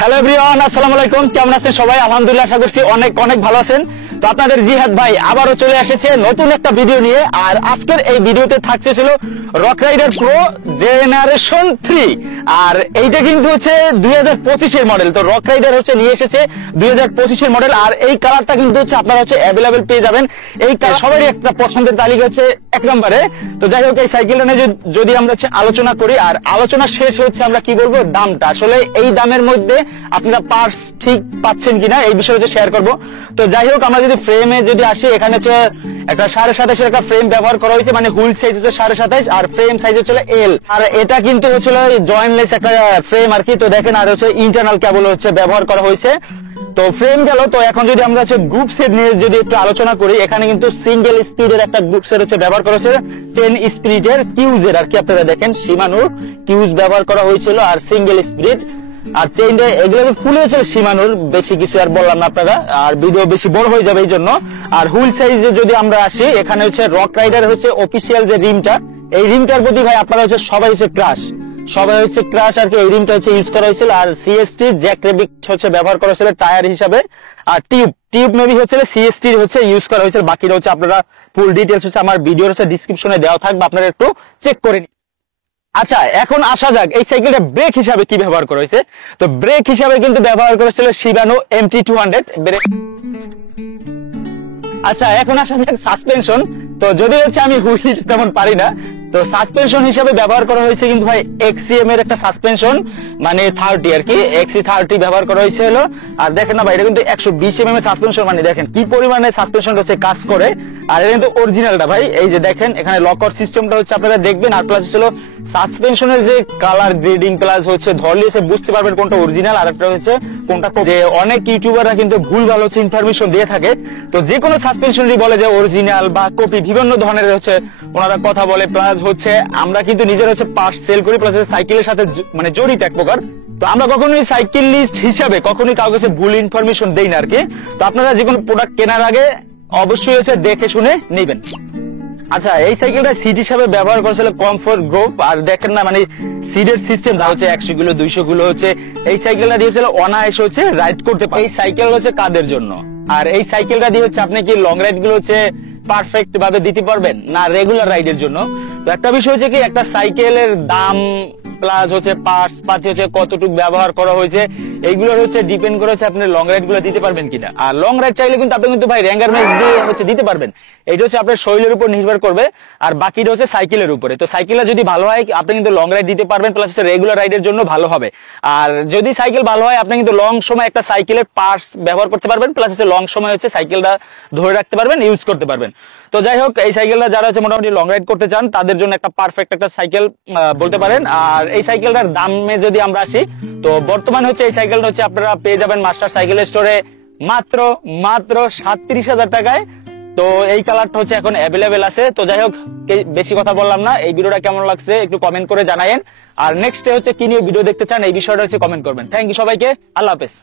Hello everyone, আসসালামু আলাইকুম। কেমন আছেন সবাই? আলহামদুলিল্লাহ, আশা করছি অনেক অনেক ভালো আছেন। তো আপনাদের জিহাদ ভাই আবারও চলে এসেছে নতুন একটা ভিডিও নিয়ে। আর আজকের এই ভিডিওতে থাকছে ছিল রক রাইডার প্রো জেনারেশন 3। আর এইটা কিন্তু হচ্ছে 2025 মডেল। তো রক রাইডার হচ্ছে নিয়ে এসেছে 2025 মডেল। আর এই কালারটা কিন্তু হচ্ছে আপনারা হচ্ছে অ্যাভেলেবেল পেয়ে যাবেন। এই সবারই একটা পছন্দের তালিকা হচ্ছে এক নম্বরে। তো যাই হোক, এই সাইকেলটা নিয়ে যদি আমরা হচ্ছে আলোচনা করি, আর আলোচনা শেষ হচ্ছে আমরা কি বলবো, দামটা আসলে এই দামের মধ্যে আপনারা পার্টস ঠিক পাচ্ছেন কিনা এই বিষয়ে হচ্ছে শেয়ার করব। তো যাই হোক, আমরা যদি ফ্রেমে যদি আসি, এখানে হচ্ছে একটা 27.5 একটা ফ্রেম ব্যবহার করা হয়েছে, মানে হুইল সাইজ হচ্ছে 27.5 আর ফ্রেম সাইজ হচ্ছে এল। আর এটা কিন্তু হচ্ছিল জয়েন্টলেস একটা ফ্রেম আর কি। তো দেখেন, আর হচ্ছে ইন্টারনাল কেবল হচ্ছে ব্যবহার করা হয়েছে। তো ফ্রেম গেল। তো এখন যদি আমরা হচ্ছে গ্রুপ সেট নিয়ে যদি একটু আলোচনা করি, এখানে কিন্তু সিঙ্গেল স্পিডের একটা গ্রুপ সেট হচ্ছে ব্যবহার করা হয়েছে 10 স্পিডের কিউজের আর কি। আপনারা দেখেন শিমানোর কিউজ ব্যবহার করা হয়েছিল আর সিঙ্গেল স্পিড। আর চেইনটা এগুলো ফুল হয়েছিল শিমানোর, বেশি কিছু আর বললাম না আপনারা, আর ভিডিও বেশি বড় হয়ে যাবে এই জন্য। আর হুইল সাইজে যদি আমরা আসি, এখানে হচ্ছে রক রাইডার হচ্ছে অফিসিয়াল যে রিমটা, এই রিমটার প্রতি ভাই আপনারা হচ্ছে সবাই হচ্ছে ক্রাশ আর কি। এই রিমটা হচ্ছে ইউজ করা হয়েছিল। আর সিএসটি জ্যাক রেবিক হচ্ছে ব্যবহার করা হয়েছিল টায়ার হিসাবে। আর টিউব মেবি হচ্ছে সিএসটি হচ্ছে ইউজ করা হয়েছিল। বাকিটা হচ্ছে আপনারা ফুল ডিটেলস হচ্ছে আমার ভিডিওর হচ্ছে ডিসক্রিপশনে দেওয়া থাকবে, আপনারা একটু চেক করে নিন। আচ্ছা, এখন আসা যাক এই সাইকেলটা ব্রেক হিসাবে কি ব্যবহার করা হয়েছে। তো ব্রেক হিসাবে কিন্তু ব্যবহার করেছিল শিবানো MT200 ব্রেক। আচ্ছা, এখন আসা যাক সাসপেনশন। তো যদি হচ্ছে আমি হুইল তেমন পারি না, তো সাসপেনশন হিসাবে ব্যবহার করা হয়েছে কিন্তু ভাই XCM এর একটা সাসপেনশন, মানে 30 আর কি, XC30 ব্যবহার করা হয়েছিল। আর দেখেন না ভাই, এটা কিন্তু 120 mm এর সাসপেনশন, মানে দেখেন কি পরিমাণে সাসপেনশন হচ্ছে কাজ করে। আর এটা কিন্তু অরিজিনালটা ভাই, এই যে দেখেন এখানে লকআউট সিস্টেমটা হচ্ছে আপনারা দেখবেন। আর প্লাস হলো সাসপেনশনের যে কালার গ্রেডিং, প্লাস হচ্ছে ধরলে এসে বুঝতে পারবেন কোনটা অরিজিনাল আর একটা হচ্ছে কোনটা। যে অনেক ইউটিউবাররা কিন্তু ভুলভাল হচ্ছে ইনফরমেশন দিয়ে থাকে। তো যে কোনো সাসপেনশনই বলে যে অরিজিনাল বা কপি, বিভিন্ন ধরনের হচ্ছে ওনারা কথা বলে। প্লাস হচ্ছে আমরা কিন্তু নিজের হচ্ছে পার্টস সেল করি, প্লাস সাইকেলের সাথে মানে জড়িত এক প্রকার। তো আমরা কখনোই সাইকেল লিস্ট হিসাবে কখনোই কাউকে ভুল ইনফরমেশন দেই না আর কি। তো আপনারা যে কোনো প্রোডাক্ট কেনার আগে অবশ্যই হচ্ছে দেখে শুনে নেবেন। আচ্ছা, এই সাইকেলটা সিট হিসাবে ব্যবহার করেছিল কমফোর্ট গ্রুপ। আর দেখেন না, মানে সিটের সিস্টেম হচ্ছে 100 কিলো 200 কিলো হচ্ছে এই সাইকেলটা দিয়েছিল অনায়াসে হচ্ছে রাইড করতে পারে। এই সাইকেল হচ্ছে কাদের জন্য? আর এই সাইকেলটা দিয়ে হচ্ছে আপনি কি লং রাইড গুলো হচ্ছে পারফেক্ট ভাবে দিতে পারবেন না রেগুলার রাইডের জন্য? তো একটা বিষয় হচ্ছে কি, একটা সাইকেলের দাম প্লাস হচ্ছে পার্টস পাতি হচ্ছে কতটুকু ব্যবহার করা হয়েছে, এইগুলো হচ্ছে ডিপেন্ড করে হচ্ছে আপনি লং রাইড গুলো দিতে পারবেন কিনা। আর লং রাইড চাইলে কিন্তু আপনি কিন্তু ভাই র্যাঙ্গার ম্যাক্স দিয়ে হচ্ছে দিতে পারবেন। এটা হচ্ছে আপনার শরীরের উপর নির্ভর করবে, আর বাকিটা হচ্ছে সাইকেলের উপরে। তো সাইকেলটা যদি ভালো হয় আপনি কিন্তু লং রাইড দিতে পারবেন, প্লাস হচ্ছে রেগুলার রাইডের জন্য ভালো হবে। আর যদি সাইকেল ভালো হয় আপনি কিন্তু লং সময় একটা সাইকেলের পার্টস ব্যবহার করতে পারবেন, প্লাস হচ্ছে লং সময় হচ্ছে সাইকেলটা ধরে রাখতে পারবেন, ইউজ করতে পারবেন। তো যাই হোক, এই সাইকেলটা যারা হচ্ছে মোটামুটি লং রাইড করতে চান তাদের জন্য একটা পারফেক্ট একটা সাইকেল বলতে পারেন। আর এই সাইকেলটার দামে যদি আমরা আসি, তো বর্তমানে হচ্ছে এই সাইকেলটা হচ্ছে আপনারা পেয়ে যাবেন মাস্টার সাইকেল স্টোরে মাত্র 37,000 টাকায়। তো এই কালারটা হচ্ছে এখন অ্যাভেলেবেল আছে। তো যাই হোক, বেশি কথা বললাম না, এই ভিডিওটা কেমন লাগছে একটু কমেন্ট করে জানায়েন। আর নেক্সট হচ্ছে কি নিয়ে ভিডিও দেখতে চান এই বিষয়টা হচ্ছে কমেন্ট করবেন। থ্যাংক ইউ সবাইকে, আল্লাহ হাফেজ।